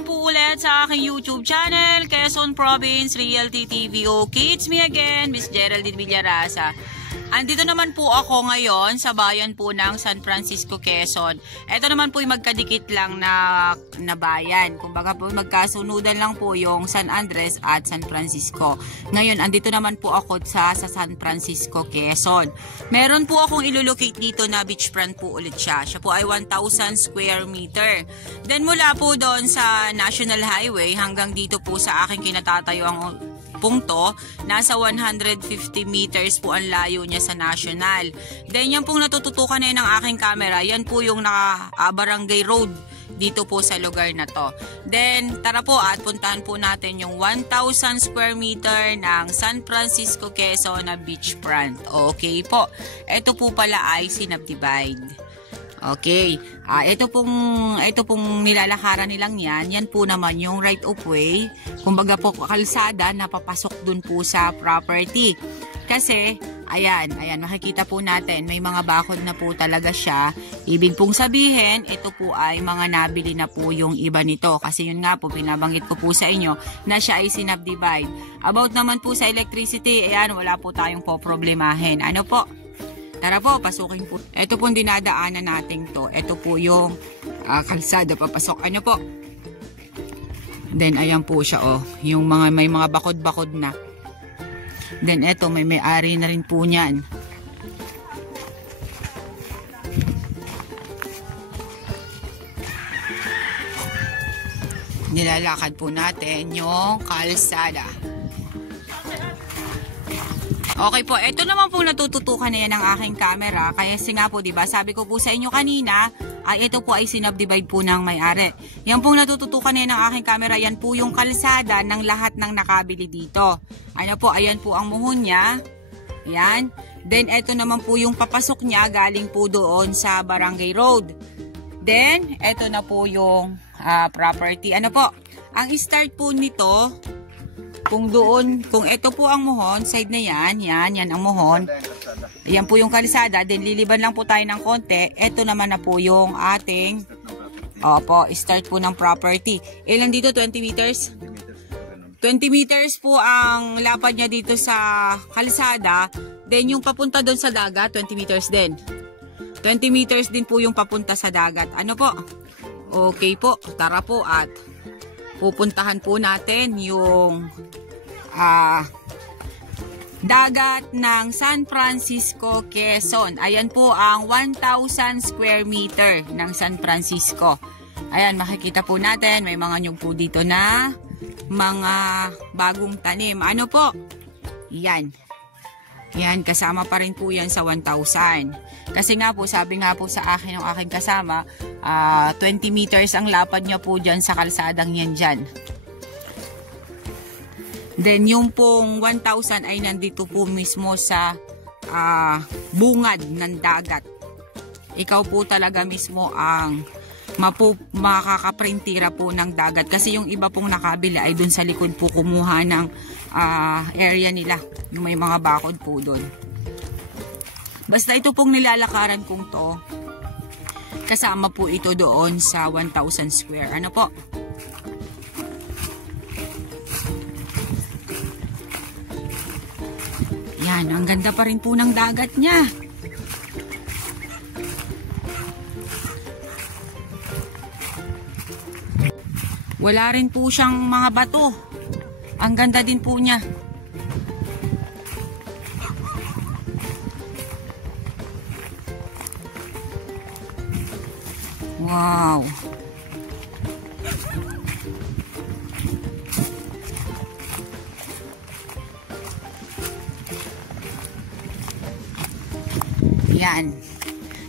naman po ulit sa aking YouTube channel, Quezon Province Realty TV. Okay, it's me again, Miss Geraldine Villarasa. Andito naman po ako ngayon sa bayan po ng San Francisco, Quezon. Ito naman po yung magkadikit lang na bayan. Kumbaga po magkasunudan lang po yung San Andres at San Francisco. Ngayon, andito naman po ako sa San Francisco, Quezon. Meron po akong ilolocate dito na beachfront po ulit siya. Siya po ay 1,000 square meter. Then mula po doon sa National Highway hanggang dito po sa aking kinatatayo ang punto, nasa 150 meters po ang layo niya sa National. Then yan pong natututukan na ng aking camera, yan po yung Barangay Road dito po sa lugar na to. Then tara po at puntahan po natin yung 1,000 square meter ng San Francisco, Quezon na beachfront. Okay po, ito po pala ay sinubdivide. Okay, ito pong nilalakaran nilang yan po naman yung right of way, kumbaga po kalsada na papasok dun po sa property. Kasi, ayan, makikita po natin, may mga bakod na po talaga siya. Ibig pong sabihin, ito po ay mga nabili na po yung iba nito. Kasi yun nga po, pinabanggit ko po sa inyo na siya ay sinubdivide. About naman po sa electricity, ayan, wala po tayong poproblemahin. Ano po? Tara po, pasukin po. Ito pong dinadaanan natin to. Ito po yung kalsada papasok. Ano po? Then, ayan po siya, oh. Yung may mga bakod-bakod na. Then, ito, may-ari na rin po niyan. Nilalakad po natin yung kalsada. Okay po, ito naman po natututukan na yan ng aking camera. Kaya nga po, diba, sabi ko po sa inyo kanina, ito po ay sinubdivide po ng may-ari. Yan po natututukan na yan ng aking camera. Yan po yung kalsada ng lahat ng nakabili dito. Ano po, ayan po ang muhon niya. Yan. Then, ito naman po yung papasok niya galing po doon sa Barangay Road. Then, ito na po yung property. Ano po, ang start po nito, kung ito po ang muhon, side na yan ang muhon. Yan po yung kalsada, then liliban lang po tayo ng konti. Ito naman na po yung ating, start po ng property. Ilan dito? 20 meters? 20 meters po ang lapad niya dito sa kalsada. Then yung papunta doon sa dagat, 20 meters din. 20 meters din po yung papunta sa dagat. Ano po? Okay po, tara po at pupuntahan po natin yung dagat ng San Francisco, Quezon. Ayan po ang 1,000 square meter ng San Francisco. Ayan, makikita po natin, may mga nyug po dito na mga bagong tanim. Ano po? Yan. Yan, kasama pa rin po yan sa 1,000. Kasi nga po, sabi nga po sa akin ng aking kasama, 20 meters ang lapad niya po dyan sa kalsadang yan dyan. Then, yung pong 1,000 ay nandito po mismo sa bungad ng dagat. Ikaw po talaga mismo ang makakaprintira po ng dagat. Kasi yung iba pong nakabila ay dun sa likod po kumuha ng area nila. Yung may mga bakod po dun. Basta ito pong nilalakaran kong to, kasama po ito doon sa 1,000 square. Ano po? Yan, ang ganda pa rin po ng dagat niya. Wala rin po siyang mga bato. Ang ganda din po niya. Wow. Yan.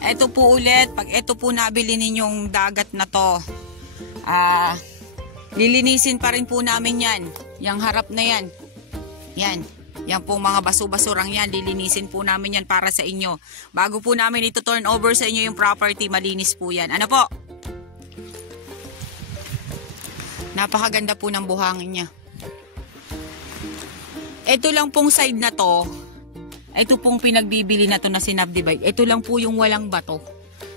Ito po ulit, pag ito po nabili ninyong dagat na to, lilinisin pa rin po namin yan. Yang harap na yan. Yan. Yan po mga baso-basurang yan, lilinisin po namin yan para sa inyo. Bago po namin ito turn over sa inyo yung property, malinis po yan. Ano po? Napakaganda po ng buhangin niya. Ito lang pong side na to, ito pong pinagbibili na to na sinubdivide. Ito lang po yung walang bato.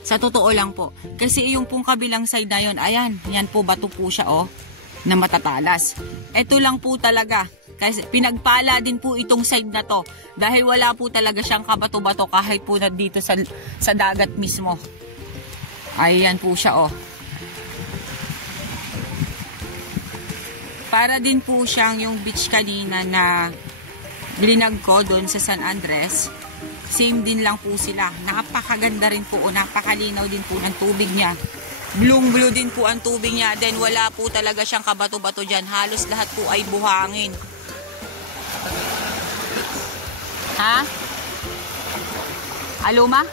Sa totoo lang po. Kasi yung pong kabilang side na yun, ayan, yan po, bato po siya oh, na matatalas. Ito lang po talaga. Kasi pinagpala din po itong side na to. Dahil wala po talaga siyang kabato-bato kahit po na dito sa dagat mismo. Ayan po siya oh. Para din po siyang yung beach kanina na linag ko doon sa San Andres. Same din lang po sila. Napakaganda rin po o napakalinaw din po ng tubig niya. Blue din po ang tubig niya. Then wala po talaga siyang kabato-bato dyan. Halos lahat po ay buhangin. Ha? Aluma?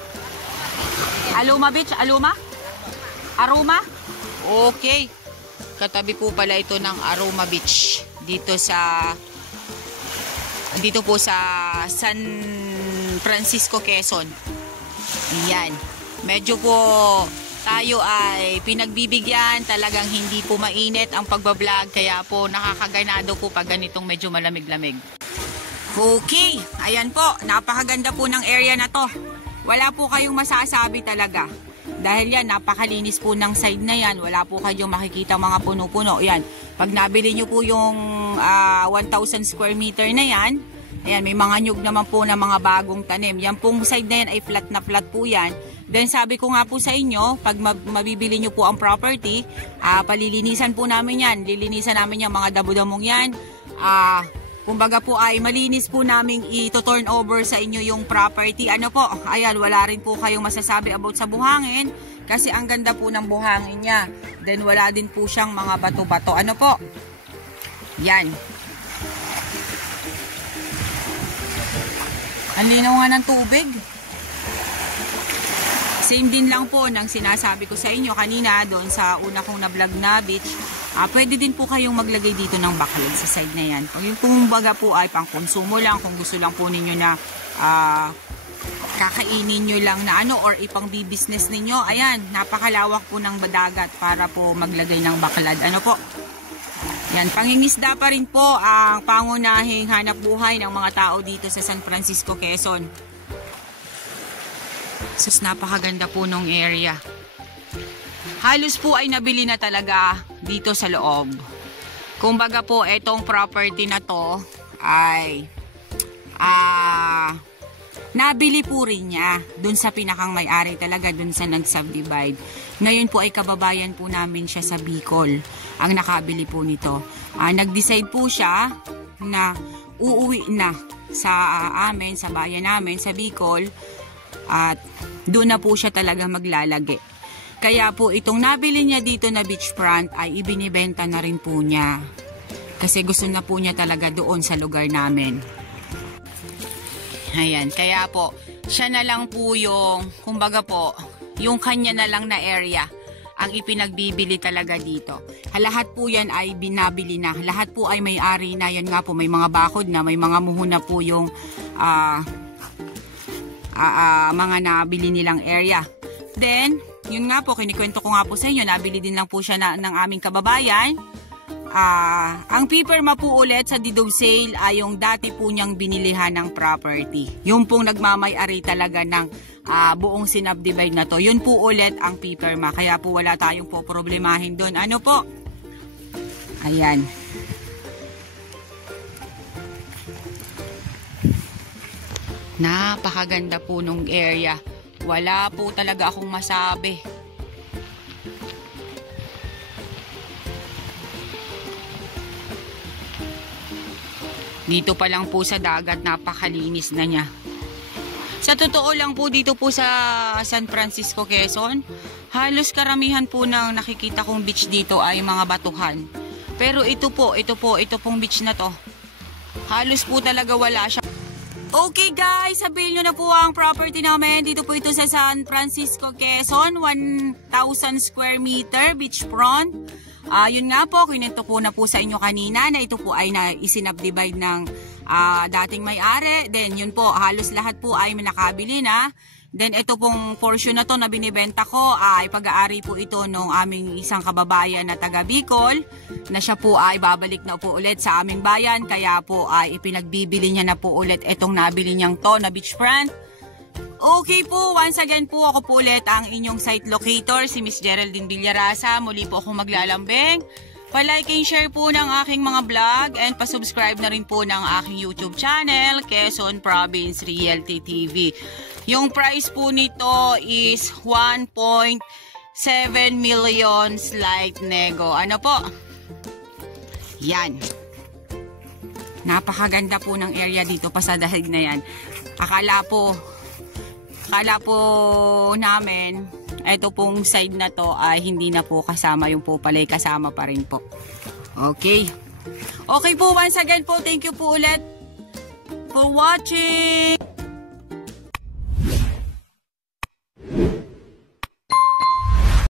Aluma beach? Aluma? Aroma? Okay. Katabi po pala ito ng Aroma Beach. Dito po sa San Francisco, Quezon. Ayan. Medyo po tayo ay pinagbibigyan. Talagang hindi po mainit ang pagbablog. Kaya po nakakaganado po pag ganitong medyo malamig-lamig. Okay. Ayan po. Napakaganda po ng area na to. Wala po kayong masasabi talaga. Dahil yan, napakalinis po ng side na yan. Wala po kayong makikita mga puno-puno. Yan. Pag nabili nyo po yung 1,000 square meter na yan, ayan, may mga nyug naman po na mga bagong tanim. Yan pong side na yan ay flat na flat po yan. Then sabi ko nga po sa inyo, pag mabibili nyo po ang property, palilinisan po namin yan. Lilinisan namin yung mga damo-damong yan. Kumbaga po ay malinis po namin i-turn over sa inyo yung property. Ano po, ayan, wala rin po kayong masasabi about sa buhangin kasi ang ganda po ng buhangin niya. Then wala din po siyang mga bato-bato. Ano po? Yan. Ang linaw nga ng tubig. Same din lang po ng sinasabi ko sa inyo kanina doon sa una kong na-vlog na beach. Pwede din po kayong maglagay dito ng backlight sa side na yan. Kung baga po ay pang konsumo lang, kung gusto lang po ninyo na kakainin nyo lang na ano or ipang business ninyo, ayan, napakalawak po ng dagat para po maglagay ng baklad. Ano po? Yan, pangingisda pa rin po ang pangunahing hanap buhay ng mga tao dito sa San Francisco, Quezon. Sus, napakaganda po nung area. Halos po ay nabili na talaga dito sa loob. Kumbaga po, etong property na to ay nabili po rin niya dun sa pinakang may-ari talaga, dun sa nag-subdivide. Ngayon po ay kababayan po namin siya sa Bicol ang nakabili po nito. Nag-decide po siya na uuwi na sa amin, sa bayan namin, sa Bicol, at doon na po siya talaga maglalagi. Kaya po itong nabili niya dito na beachfront ay ibinibenta na rin po niya. Kasi gusto na po niya talaga doon sa lugar namin. Ayan, kaya po siya na lang po yung, kumbaga po, yung kanya na lang na area ang ipinagbibili talaga dito. Lahat po yan ay binabili na. Lahat po ay may-ari na. Yan nga po, may mga bakod na, may mga muho na po yung mga nabili nilang area. Then, yun nga po, kinikwento ko nga po sa inyo, nabili din lang po siya ng aming kababayan. Ang pipirma po ulit sa deed of sale ay yung dati po niyang binilihan ng property. Yung pong nagmamay-ari talaga ng buong sinubdivide na to. Yun po ulit ang pipirma. Kaya po wala tayong po problemahin doon. Ano po? Ayan. Napakaganda po nung area. Wala po talaga akong masabi. Dito pa lang po sa dagat, napakalinis na niya. Sa totoo lang po, dito po sa San Francisco, Quezon, halos karamihan po ng nakikita kong beach dito ay mga batuhan. Pero ito pong beach na to, halos po talaga wala siya. Okay guys, sabihin nyo na po ang property namin. Dito po ito sa San Francisco, Quezon. 1,000 square meter beachfront. Yun nga po, kinento ko na po sa inyo kanina na ito po ay isinubdivide ng dating may-ari. Then yun po, halos lahat po ay nakabili na. Then ito pong portion na to na binibenta ko ay pag-aari po ito ng aming isang kababayan na taga Bicol, na siya po ay babalik na po ulit sa aming bayan. Kaya po ay ipinagbibili niya na po ulit itong nabili niyang to na beachfront. Okay po, once again po ako po ulit ang inyong site locator, si Miss Geraldine Villarasa. Muli po ako maglalambing. Pa-like and share po ng aking mga vlog and pa-subscribe na rin po ng aking YouTube channel, Quezon Province Realty TV. Yung price po nito is 1.7 million slight nego. Ano po? Yan. Napakaganda po ng area dito pa sa dahig na yan. Akala po namin, ito pong side na to ay hindi na po kasama, yung po pala'y kasama pa rin po. Okay. Okay po, once again po, thank you po ulit for watching.